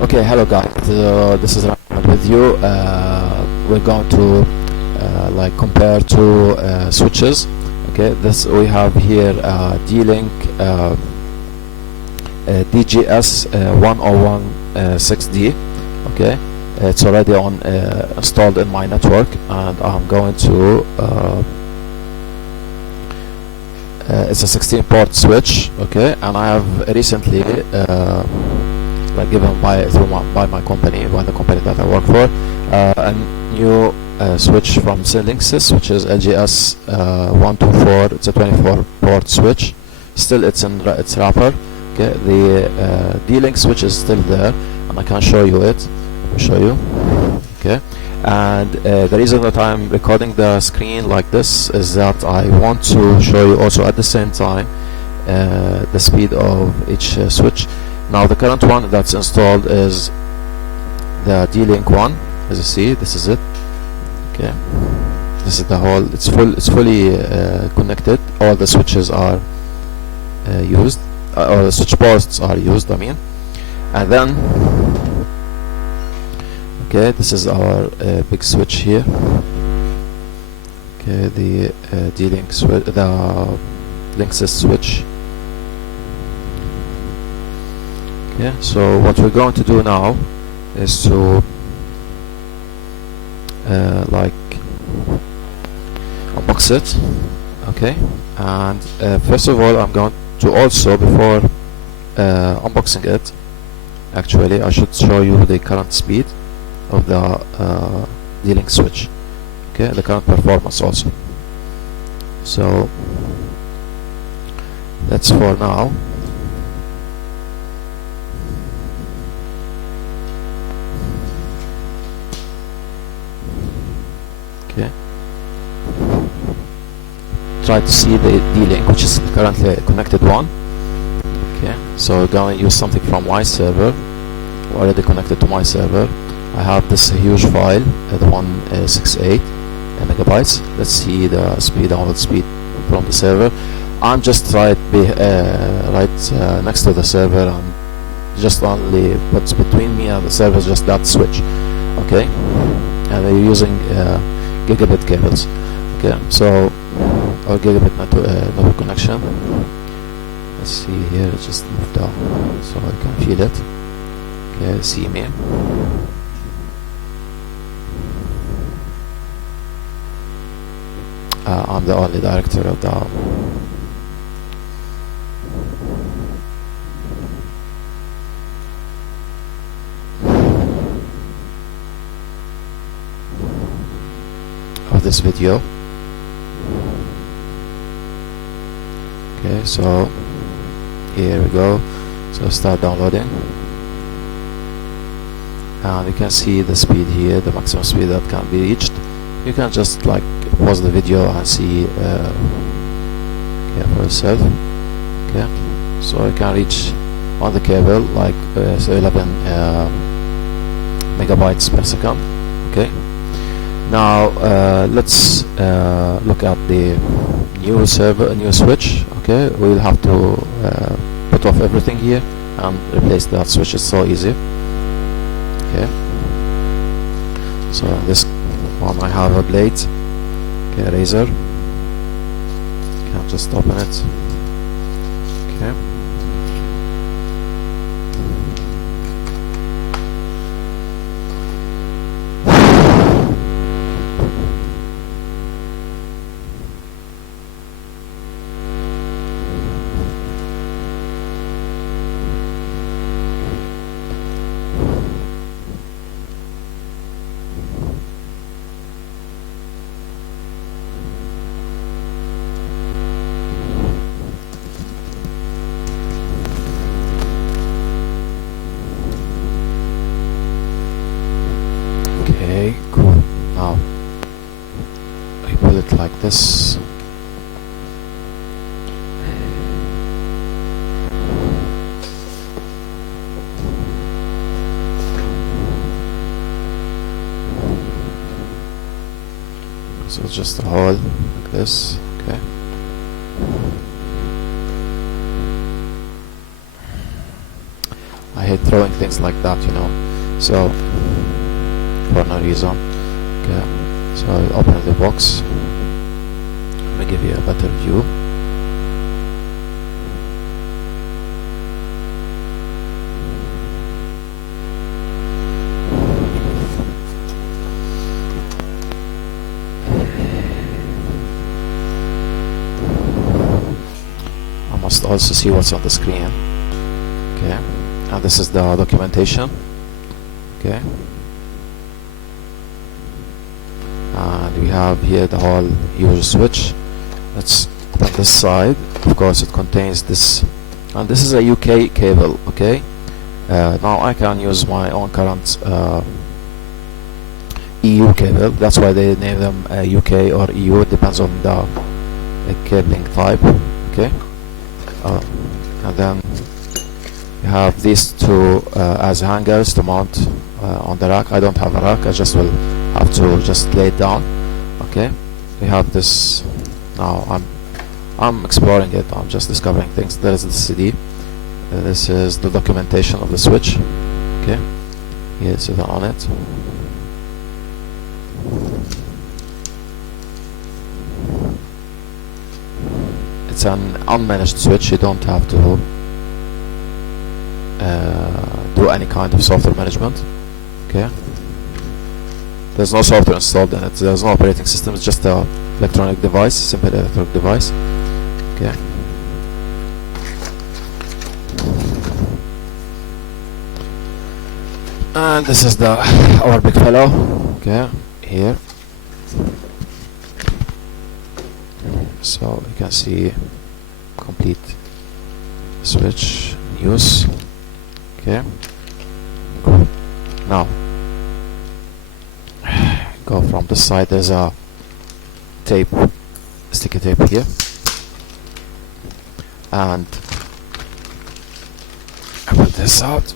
Okay, hello guys. This is Rahman with you. We're going to like compare two switches. Okay, this we have here D-Link DGS 1016D. Okay, it's already on installed in my network, and I'm going to it's a 16 port switch. Okay, and I have recently like given by my company, by the company that I work for, a new switch from Linksys, which is LGS 124. It's a 24 port switch. Still, it's in its wrapper. Okay, the D-Link switch is still there, and I can show you it. Let me show you. Okay, and the reason that I'm recording the screen like this is that I want to show you also at the same time the speed of each switch. Now the current one that's installed is the D-Link one. As you see, this is it. Okay, this is the whole. It's fully connected. All the switches are used, or the switch ports are used. I mean, and then okay, this is our big switch here. Okay, the D-Link switch, the Linksys switch. Okay, so what we're going to do now is to like unbox it. Okay, and first of all, I'm going to also, before unboxing it, actually I should show you the current speed of the D-Link switch. Okay, the current performance also. So that's for now. Okay, try to see the D-Link, which is currently a connected one. Okay, so we're going to use something from my server, already connected to my server. I have this huge file, the 168 megabytes. Let's see the speed, download speed from the server. I'm just right next to the server, and just only what's between me and the server is just that switch. Okay, and we're using gigabit cables. Okay, so our gigabit network connection. Let's see here, just move down so I can feel it. Okay, see me. I'm the only director of this video. Okay, so here we go. So start downloading, and you can see the speed here, the maximum speed that can be reached. You can just like pause the video and see for yourself. Okay, so you can reach on the cable like so 11 megabytes per second. Okay, now let's look at the new switch. Okay, we'll have to put off everything here and replace that switch. It's so easy. Okay, so this one I have a blade. Okay, razor. Can just open it. Okay. Okay, cool. Now we put it like this. So it's just a hole like this. Okay. I I hate throwing things like that, you know, so for no reason. Okay, so I'll open the box. Let me give you a better view. I must also see what's on the screen. Okay, and this is the documentation. Okay, and we have here the whole user switch. Let's open this side. Of course it contains this, and this is a UK cable. Okay, now I can use my own current EU cable. That's why they name them UK or EU. It depends on the cabling type. Okay, and then you have these two as hangers to mount on the rack. I don't have a rack, I just will have to just lay it down. Okay, we have this. Now I'm exploring it, I'm just discovering things. There is the CD. This is the documentation of the switch. Okay, here's it on it. It's an unmanaged switch. You don't have to do any kind of software management. Okay, there's no software installed in it, there's no operating system, it's just a electronic device, simple electronic device. Okay, and this is the our big fellow. Okay, here, so you can see complete switch in use. Okay, cool. Now go from this side. There's a tape, sticky tape here, and I put this out.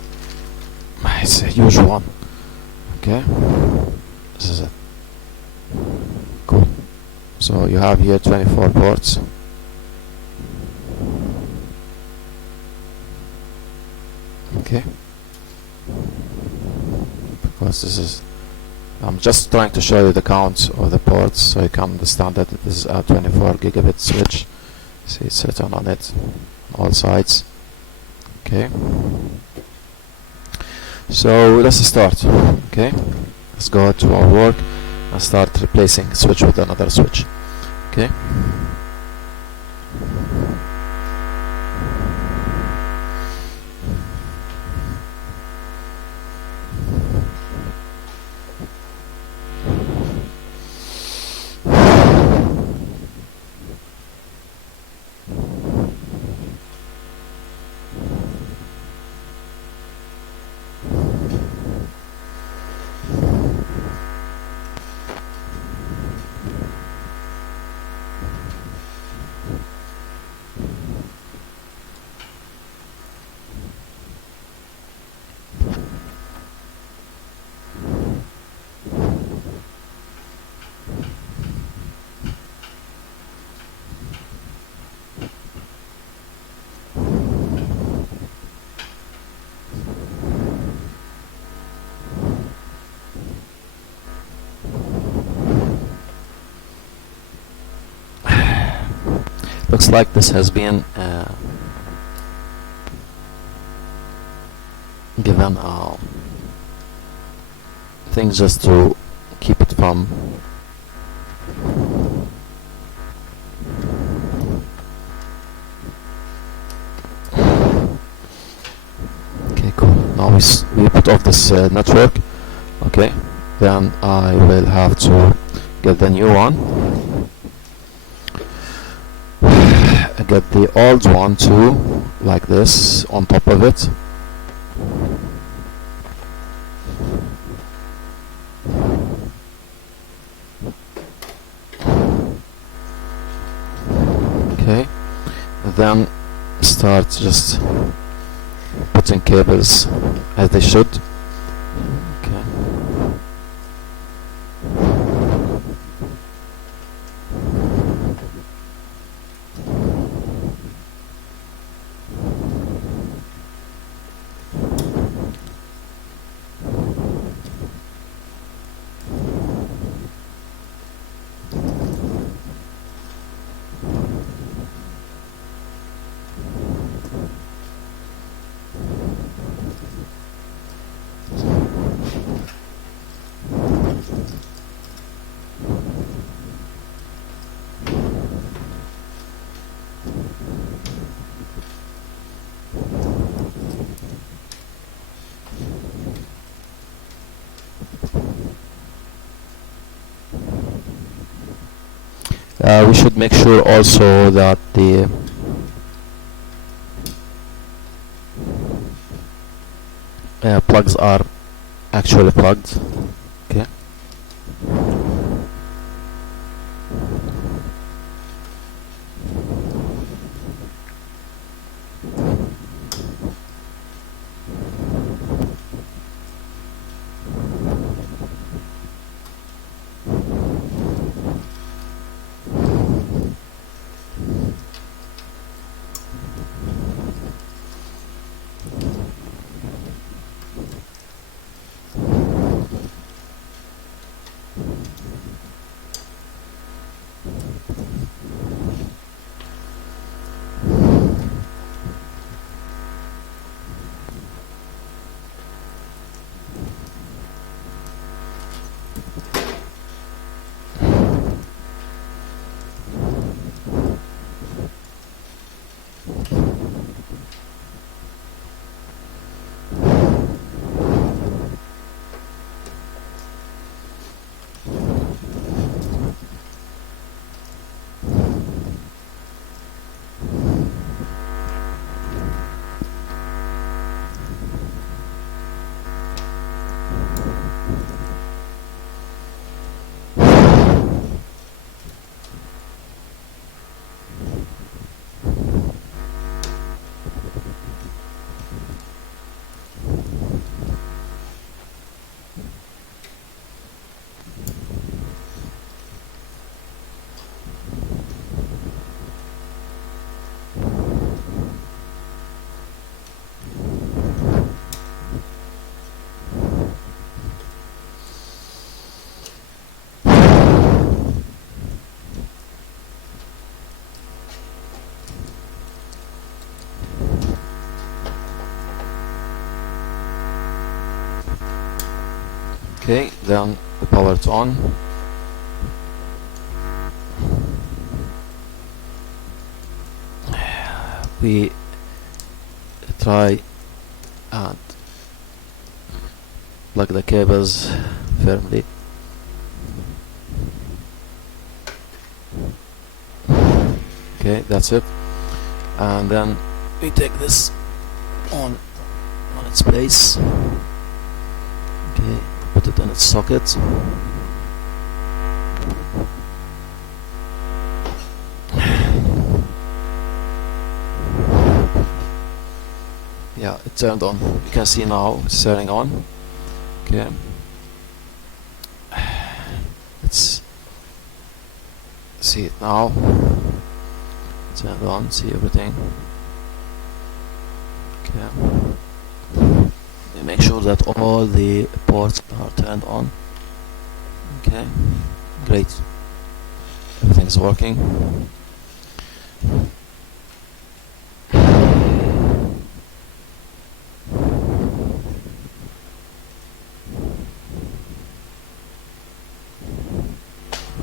It's a huge one. Okay, this is it. Cool. So you have here 24 ports. Okay, because this is, I'm just trying to show you the count of the ports so you can understand that it is a 24 gigabit switch. See, it's written on it on all sides. Okay, so let's start. Okay, let's go to our work and start replacing switch with another switch. Okay, looks like this has been given a thing just to keep it from okay, cool. Now we put off this network. Okay, then I will have to get the new one, get the old one too, like this, on top of it. Okay, and then start just putting cables as they should. Okay. We should make sure also that the plugs are actually plugged. Okay. Okay, then the power is on. We try and plug the cables firmly. Okay, that's it. And then we take this on its place. Okay, put it in its socket. Yeah, it turned on. You can see now it's turning on. Okay, let's see it now. Turned on, see everything. Okay, we make sure that all the ports are turned on. Okay, great, everything is working.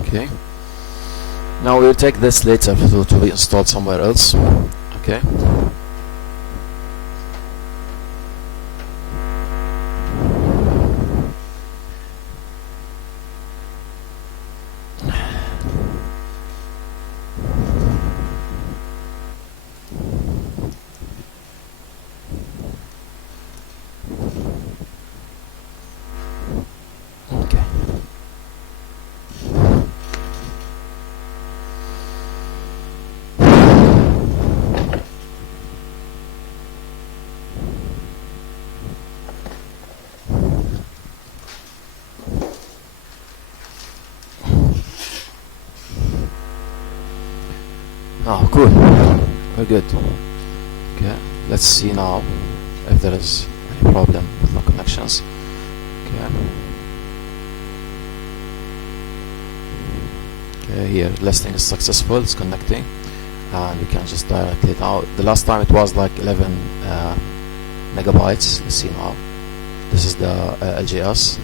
Okay, now we'll take this later to be installed somewhere else. Okay, oh cool, we're good. Okay, let's see now if there is any problem with the connections. Okay, here listing is successful, it's connecting, and we can just directly now. The last time it was like 11 megabytes. Let's see now. This is the LGS.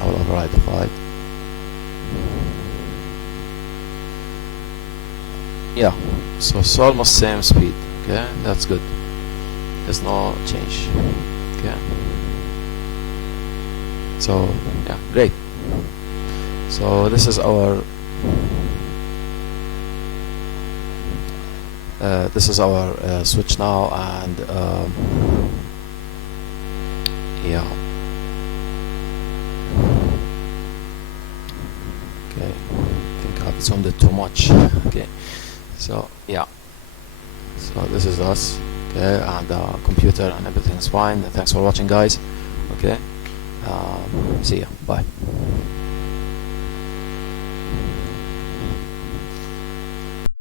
I will override the file. Yeah, so it's almost same speed. Okay, that's good. There's no change. Okay, so yeah, great. So this is our switch now, and yeah, okay, I think I've zoomed it too much. Okay, so yeah, so this is us, okay, and the computer and everything is fine. Thanks for watching, guys. Okay, see ya, bye.